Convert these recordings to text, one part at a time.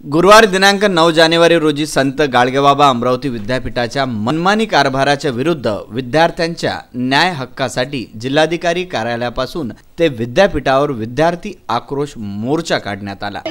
गुरुवार दिनांक 9 जानेवारी रोजी संत गाडगेबाबा अमरावती विद्यापीठाच्या मनमानी कारभाराच्या विरुद्ध विद्यार्थ्यांच्या न्याय हक्कासाठी जिल्हाधिकारी कार्यालयापासून ते विद्यापीठावर विद्यार्थी आक्रोश मोर्चा काढण्यात आला।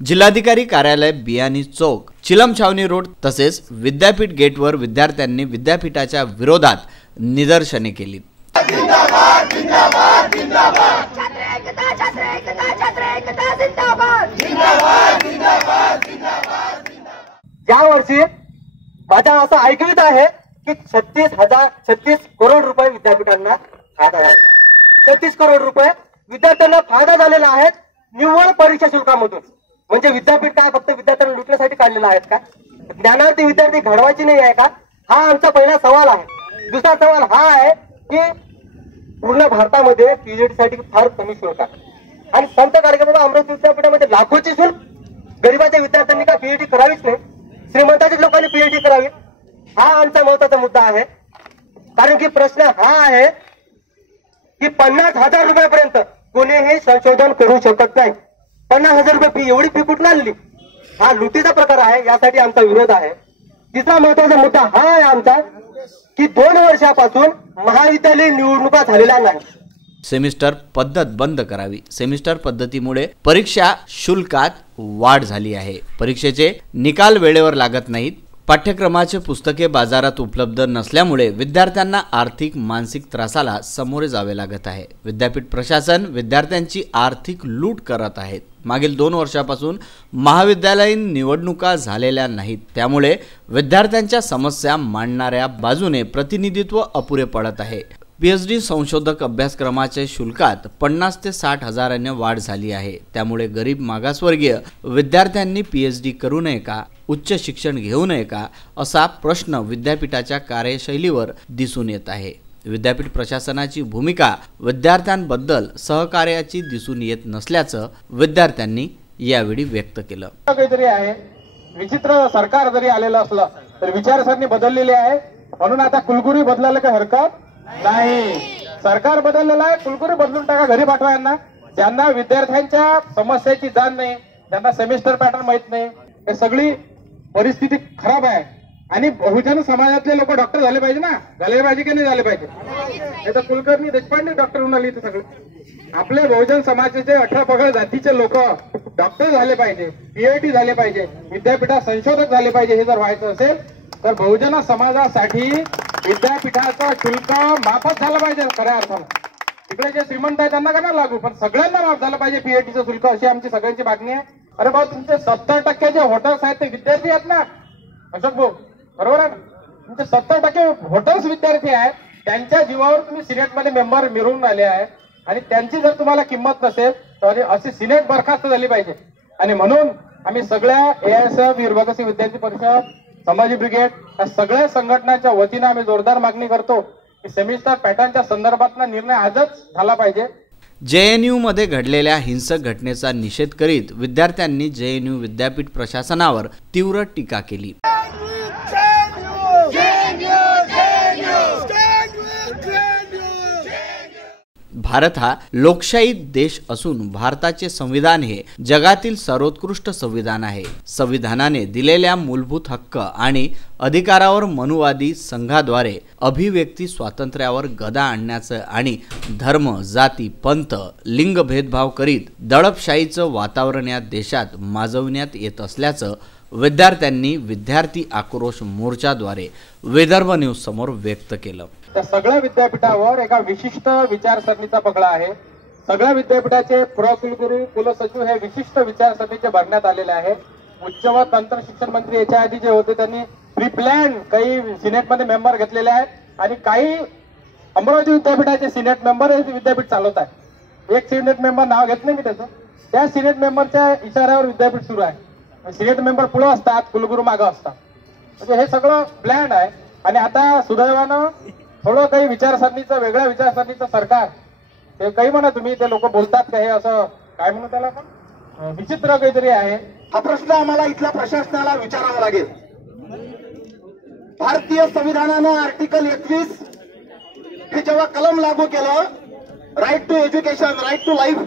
जिल्हाधिकारी कार्यालय, बियाणी चौक, चिलम छावणी रोड तसेच विद्यापीठ गेटवर विद्यार्थ्यांनी विद्यापीठाच्या विरोधात निदर्शने केली। यावर्षी माझा असं ऐकवित आहे की 36 करोड रुपये विद्यापीठांना फायदा झालेला आहे। 36 करोड रुपये विद्यार्थ्यांना फायदा झालेला आहे निव्वळ परीक्षा शुल्कामधून। म्हणजे विद्यापीठ काय फक्त विद्यार्थ्यांना लुटण्यासाठी काढलेला आहे का? ज्ञानार्थी विद्यार्थी घडवायची नाही आहे का? हा आमचा पहिला सवाल आहे। दुसरा सवाल हा आहे की पूर्ण भारतामध्ये पीएचडी साठी फार कमी शुल्क आहे आणि संत गाडगेबाबा अमरावती विद्यापीठामध्ये लाखोची शुल्क। गरीबाच्या विद्यार्थ्यांनी का पीएचडी करावीच नाही, श्रीमंताच्या लोकांनी पीएचडी करावी, हा आमचा महत्वाचा मुद्दा आहे। कारण की प्रश्न हा आहे की 50,000 रुपयापर्यंत कोणीही संशोधन करू शकत नाही। 50,000 रुपये फी, एवढी फी कुठून आणली? हा लुटीचा प्रकार आहे, यासाठी आमचा विरोध आहे। तिसरा महत्वाचा मुद्दा हा आहे आमचा की 2 वर्षापासून महाविद्यालय निवडणुका झालेल्या नाही। सेमिस्टर पद्धत बंद करावी। सेमिस्टर पद्धतीमुळे परीक्षा शुल्कात वाढ झाली आहे। परीक्षेचे निकाल वेळेवर लागत नाहीत। पाठ्यक्रमाचे पुस्तके बाजारात उपलब्ध नसल्यामुळे विद्यार्थ्यांना आर्थिक मानसिक त्रासाला सामोरे जावे लागत आहे। विद्यापीठ प्रशासन विद्यार्थ्यांची आर्थिक लूट करत आहेत। मागील 2 वर्षापासून महाविद्यालयीन निवडणुका झालेल्या नाहीत, त्यामुळे विद्यार्थ्यांच्या समस्या मांडणाऱ्या बाजूने प्रतिनिधित्व अपुरे पडत आहे। पीएचडी संशोधक अभ्यासक्रमाचे शुल्कात 50 ते 60 हजारांनी वाढ झाली आहे। त्यामुळे गरीब मागासवर्गीय विद्यार्थ्यांनी पीएचडी करू नये का, उच्च शिक्षण घेऊ नये का, असा प्रश्न विद्यापीठाच्या कार्यशैलीवर दिसून येत आहे। विद्यापीठ प्रशासनाची भूमिका विद्यार्थ्यांबद्दल सहकार्याची दिसून येत नसल्याचं विद्यार्थ्यांनी यावेळी व्यक्त केलं। काहीतरी आहे, विचित्र सरकार जरी आलेलं असलं तर विचारसरणी बदललेली आहे, म्हणून आता कुलगुरू बदलायला काही हरकत नाही। सरकार बदललेलं आहे, कुलगुरू बदलून टाका, घरी पाठवा यांना। ज्यांना विद्यार्थ्यांच्या समस्याची जाण नाही, त्यांना सेमिस्टर पॅटर्न माहित नाही, हे सगळी परिस्थिती खराब आहे। आणि बहुजन समाजातले लोक डॉक्टर झाले पाहिजे ना, झाले पाहिजे की नाही झाले पाहिजे? हे तर कुलकर्णी देशपांडे डॉक्टर होऊन आले, सगळे आपले बहुजन समाजाचे 18 पगड जातीचे लोक डॉक्टर झाले पाहिजे, पीएचडी झाले पाहिजे, विद्यापीठात संशोधक झाले पाहिजे। हे जर व्हायचं असेल तर बहुजन समाजासाठी विद्यापीठाचं शुल्क माफच झालं पाहिजे खऱ्या अर्थानं। तिकडे जे श्रीमंत आहे त्यांना का लागू, पण सगळ्यांना माफ झालं पाहिजे पीएचडीचं शुल्क, अशी आमची सगळ्यांची मागणी आहे। अरे भाऊ, तुमचे 70% जे व्होटर्स आहेत ते विद्यार्थी आहेत ना अशोक भाऊ, बरोबर आहे? तुमचे 70% व्होटर्स विद्यार्थी आहेत, त्यांच्या जीवावर तुम्ही सिनेटमध्ये मेंबर मिळवून आले आहे आणि त्यांची जर तुम्हाला किंमत नसेल तर अशी सिनेट बरखास्त झाली पाहिजे। आणि म्हणून आम्ही सगळ्या एआयएसएफ, विभागीय विद्यार्थी परिषद, समाजी ब्रिगेड या सगळ्या संघटनांच्या वतीने आम्ही जोरदार मागणी करतो की सेमिस्टर पॅटर्नच्या संदर्भातला निर्णय आजच झाला पाहिजे। जेएनयू मध्ये घडलेल्या हिंसक घटनेचा निषेध करीत विद्यार्थ्यांनी जेएनयू विद्यापीठ प्रशासनावर तीव्र टीका केली। भारत हा लोकशाही देश असून भारताचे संविधान हे जगातील सर्वोत्कृष्ट संविधान आहे। संविधानाने दिलेल्या मूलभूत हक्क आणि अधिकारावर मनुवादी संघाद्वारे अभिव्यक्ती स्वातंत्र्यावर गदा आणण्याचं आणि धर्म, जाती, पंथ, लिंग भेदभाव करीत दडपशाहीचं वातावरण या देशात माजवण्यात येत असल्याचं विद्यार्थ्यांनी विद्यार्थी आक्रोश मोर्चाद्वारे विदर्भ न्यूज समोर व्यक्त केलं। त्या सगळ्या विद्यापीठावर एका विशिष्ट विचारसरणीचा पगडा आहे। सगळ्या विद्यापीठाचे कुलगुरू, कुलसचिव हे विशिष्ट विचारसरणीचे भरण्यात आलेले आहे। उच्च व तंत्र शिक्षण मंत्री याच्या आधी जे होते त्यांनी प्री प्लॅन काही सिनेटमध्ये मेंबर घेतलेले आहेत आणि काही अमरावती विद्यापीठाचे सिनेट मेंबर हे विद्यापीठ चालवत आहे। एक सिनेट मेंबर नाव घेत नाही मी त्याचं, त्या सिनेट मेंबरच्या इशाऱ्यावर विद्यापीठ सुरू आहे। सिनेट मेंबर पुढे असतात, कुलगुरू मागे असतात, म्हणजे हे सगळं प्लॅन आहे। आणि आता सुदैवानं थोडं काही विचारसरणीचं, वेगळ्या विचारसरणीचं सरकार ते काही म्हणा तुम्ही, ते लोक बोलतात का हे असं काय म्हणू त्याला आपण विचित्र काहीतरी आहे. हा प्रश्न आम्हाला इथल्या प्रशासनाला विचारावा लागेल. भारतीय संविधानानं आर्टिकल 21 हे जेव्हा कलम लागू केलं, right to education, right to life,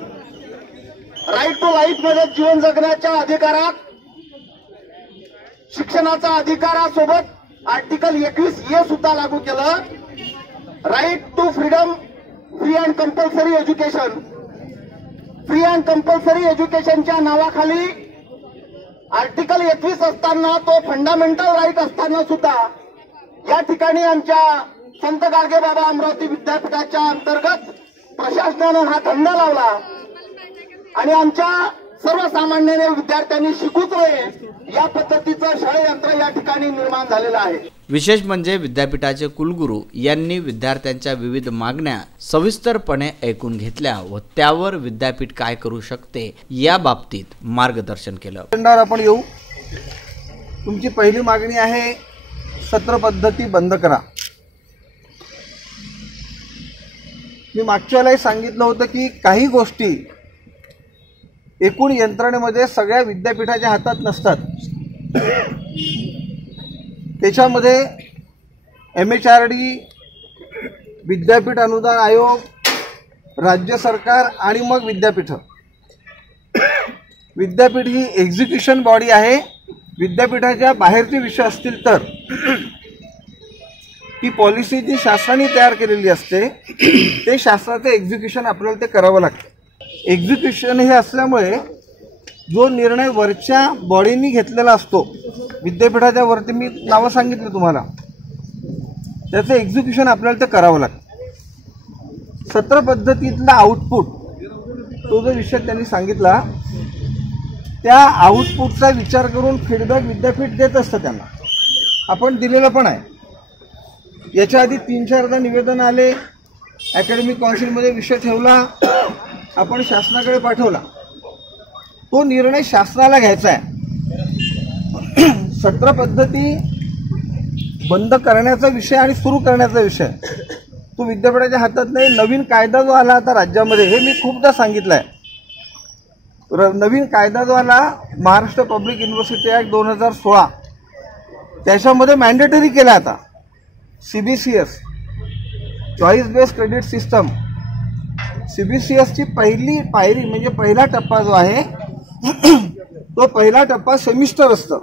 right to life मध्ये जीवन जगण्याच्या अधिकारात शिक्षणाचा अधिकारासोबत आर्टिकल 21 सुद्धा लागू केलं. Right to freedom, free and compulsory education, free and compulsory एज्युकेशनच्या नावाखाली आर्टिकल 21 असताना, तो फंडामेंटल राईट असताना सुद्धा या ठिकाणी आमच्या संत गाडगेबाबा अमरावती विद्यापीठाच्या अंतर्गत प्रशासनानं हा धंदा लावला आणि आमच्या सर्वसामान्य विद्यार्थ्यांनी शिकूच नये या पद्धतीचं षडयंत्र या ठिकाणी निर्माण झालेलं आहे. विशेष म्हणजे विद्यापीठाचे कुलगुरू यांनी विद्यार्थ्यांच्या विविध मागण्या सविस्तरपणे ऐकून घेतल्या व त्यावर विद्यापीठ काय करू शकते या बाबतीत मार्गदर्शन केलं. आपण येऊ. तुमची पहिली मागणी आहे सत्र पद्धती बंद करा. मी मागच्या वेळेला सांगितलं होतं की काही गोष्टी एकूण यंत्रणेमध्ये सगळ्या विद्यापीठाच्या हातात नसतात. त्याच्यामध्ये MHRD, विद्यापीठ अनुदान आयोग, राज्य सरकार आणि मग विद्यापीठ. विद्यापीठ ही एक्झिक्युशन बॉडी आहे. विद्यापीठाच्या बाहेरचे विषय असतील तर ती पॉलिसी जी शासनाने तयार केलेली असते ते शासनाचं एक्झिक्युशन आपल्याला ते करावं लागतं. एक्झिक्युशन हे असल्यामुळे जो निर्णय वरच्या बॉडीनी घेतलेला असतो, विद्यापीठाच्या वरती मी नावं सांगितलं तुम्हाला, त्याचं एक्झिक्युशन आपल्याला ते करावं लागतं. सत्र पद्धतीतला आउटपुट, तो जो विषय त्यांनी सांगितला, त्या आउटपुटचा विचार करून फीडबॅक विद्यापीठ देत असतं त्यांना. आपण दिलेलं पण आहे. याच्या आधी 3-4दा निवेदन आले, अकॅडमिक काउन्सिलमध्ये विषय ठेवला, आपण शासनाकडे पाठवला. तो निर्णय शासनाला घ्यायचा आहे. सत्र पद्धती बंद करण्याचा विषय आणि सुरू करण्याचा विषय तो विद्यापीठाच्या हातात नाही. नवीन कायदा जो आला आता राज्यामध्ये, हे मी खूपदा सांगितलं आहे. नवीन कायदा जो आला महाराष्ट्र पब्लिक युनिव्हर्सिटी ॲक्ट 2016, त्याच्यामध्ये मॅन्डेटरी केला आता CBCS, choice based credit system. CBCSची पहिली पायरी म्हणजे पहिला टप्पा जो आहे तो पहिला टप्पा सेमिस्टर असतं.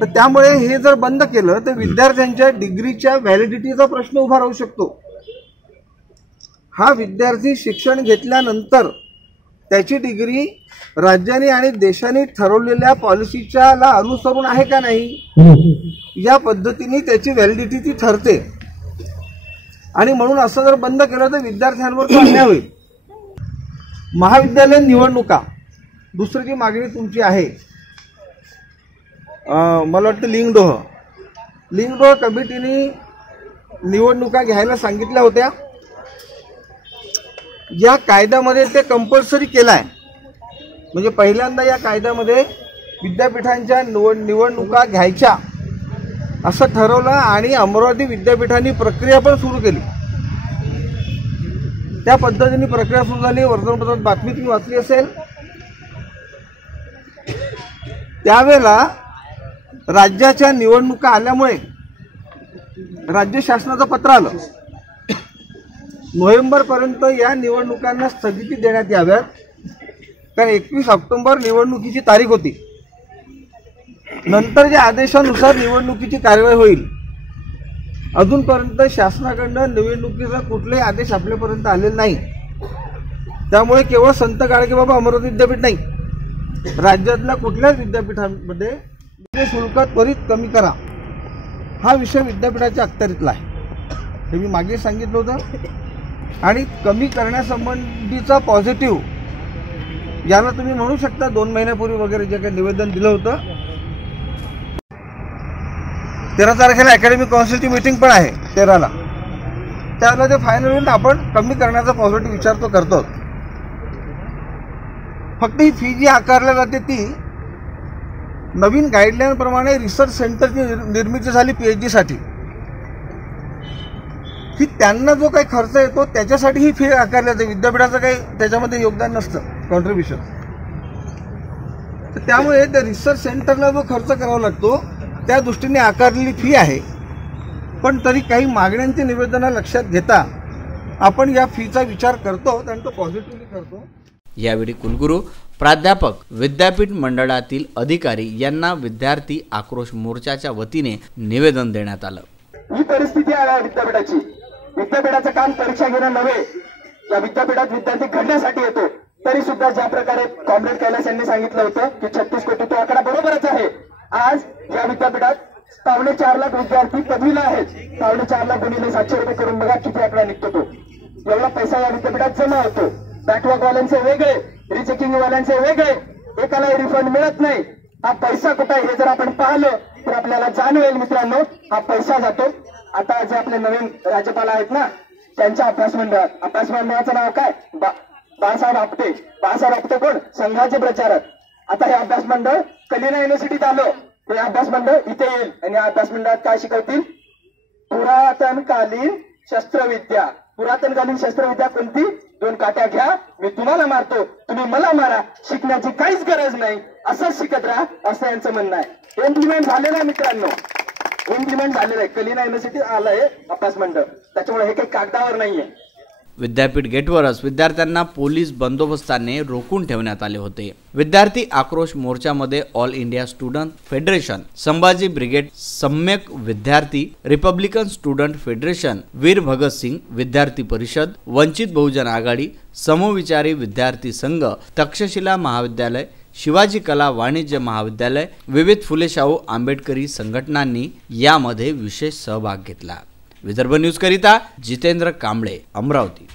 तर त्यामुळे हे जर बंद केलं तर विद्यार्थ्यांच्या डिग्रीच्या व्हॅलिडिटीचा प्रश्न उभा राहू शकतो. हा विद्यार्थी शिक्षण घेतल्यानंतर त्याची डिग्री राज्याने आणि देशाने ठरवलेल्या पॉलिसीच्या अनुसरून आहे का नाही या पद्धतीने त्याची व्हॅलिडिटी ती ठरते. आणि म्हणून असं जर बंद केलं तर विद्यार्थ्यांवर तो अन्याय होईल. महाविद्यालयीन निवडणुका, दुसरी जी मागणी तुमची आहे, मला वाटतं लिंगडोह कमिटीने निवडणुका घ्यायला सांगितल्या होत्या. या कायद्यामध्ये ते कंपल्सरी केलं आहे. म्हणजे पहिल्यांदा या कायद्यामध्ये विद्यापीठांच्या निवडणुका घ्यायच्या असं ठरवलं आणि अमरावती विद्यापीठांनी प्रक्रिया पण सुरू केली. त्या पद्धतीने प्रक्रिया सुरू झाली. वर्तमानपत्रात बातमी तुम्ही वाचली असेल. त्यावेळेला राज्याच्या निवडणुका आल्यामुळे राज्य शासनाचं पत्र आलं, नोव्हेंबरपर्यंत या निवडणुकांना स्थगिती देण्यात याव्यात, कारण 21 ऑक्टोबर निवडणुकीची तारीख होती. नंतरच्या आदेशानुसार निवडणुकीची कार्यवाही होईल. अजूनपर्यंत शासनाकडनं निवडणुकीचा कुठलाही आदेश आपल्यापर्यंत आलेला नाही. त्यामुळे केवळ संत गाडगेबाबा अमरावती विद्यापीठ नाही, राज्यातल्या कुठल्याच विद्यापीठांमध्ये शुल्क त्वरित कमी करा हा विषय विद्यापीठाच्या अखत्यारीतला आहे. हे मी मागे सांगितलं होतं. आणि कमी करण्यासंबंधीचा पॉझिटिव्ह याला तुम्ही म्हणू शकता 2 महिन्यापूर्वी वगैरे जे काही निवेदन दिलं होतं. 13 तारखेला अकॅडमिक काउन्सिलची मीटिंग पण आहे 13ला. त्याला ते फायनल होऊन आपण कमी करण्याचा पॉझिटिव्ह विचार तो करतो. फक्त ही फी जी आकारली जाते ती नवीन गाईडलाईनप्रमाणे रिसर्च सेंटरची निर्मिती झाली PhD साठी. की त्यांना जो काही खर्च येतो त्याच्यासाठी ही फी आकारली जाते. विद्यापीठाचं काही त्याच्यामध्ये योगदान नसतं, कॉन्ट्रीब्युशन. तर त्यामुळे त्या रिसर्च सेंटरला जो खर्च करावा लागतो त्या दृष्टीने आकारलेली फी आहे. पण तरी काही मागण्यांची निवेदनं लक्षात घेता आपण या फीचा विचार करतो आणि तो पॉझिटिव्हली करतो. यावेळी कुलगुरू, प्राध्यापक, विद्यापीठ मंडळातील अधिकारी यांना विद्यार्थी आक्रोश मोर्चाच्या वतीने निवेदन देण्यात आलं. ही परिस्थिती आहे विद्यापीठाची. विद्यापीठाचं काम परीक्षा घेणं नव्हे, या विद्यापीठात विद्यार्थी घडण्यासाठी येतो. तरी सुद्धा ज्या प्रकारे कॉम्रेड कैलास यांनी सांगितलं होतं की 36 कोटी तो आकडा बरोबरच आहे. आज या विद्यापीठात 4.25 लाख विद्यार्थी पदवीला आहेत. 4.25 लाख गुणिले 700 रुपये करून बघा किती आकडा निघतो तो. एवढा पैसा या विद्यापीठात जमा होतो. बॅकलॉग वाल्यांचे वेगळे, रिचेकिंग वाल्यांचे वेगळे, एकालाही रिफंड मिळत नाही. हा पैसा कुठे आहे हे जर आपण पाहिलं तर आपल्याला जाणवेल मित्रांनो, हा पैसा जातो. आता जे आपले नवीन राज्यपाल आहेत ना, त्यांच्या अभ्यास मंडळाचं नाव काय? बाळासाहेब आपटे. बाळासाहेब आपटे कोण? संघाचे प्रचारक. आता हे अभ्यास मंडळ कलिना युनिव्हर्सिटीत आलं. हे अभ्यास मंडळ इथे येईल आणि या अभ्यास मंडळात काय शिकवतील? पुरातनकालीन शस्त्रविद्या. पुरातनकालीन शस्त्रविद्या कोणती? 2 काट्या घ्या, मी तुम्हाला मारतो, तुम्ही मला मारा, शिकण्याची काहीच गरज नाही, असंच शिकत राहा, असं यांचं म्हणणं आहे. इम्प्लिमेंट झालेलं आहे मित्रांनो, इम्प्लिमेंट झालेलं आहे. कलिना युनिव्हर्सिटी आलंय अभ्यास मंडळ, त्याच्यामुळे हे काही कागदावर नाहीये. विद्यापीठ गेटवरच विद्यार्थ्यांना पोलीस बंदोबस्ताने रोखून ठेवण्यात आले होते. विद्यार्थी आक्रोश मोर्चामध्ये all India student federation, Sambhaji brigade, Samyak Vidyarthi, republican student federation, Veer Bhagat Singh Vidyarthi Parishad, Vanchit Bahujan आघाडी, समविचारी विद्यार्थी संघ, तक्षशिला महाविद्यालय, शिवाजी कला वाणिज्य महाविद्यालय, विविध फुले शाहू आंबेडकरी संघटनांनी यामध्ये विशेष सहभाग घेतला. विदर्भ न्यूज करिता जितेंद्र कांबळे, अमरावती.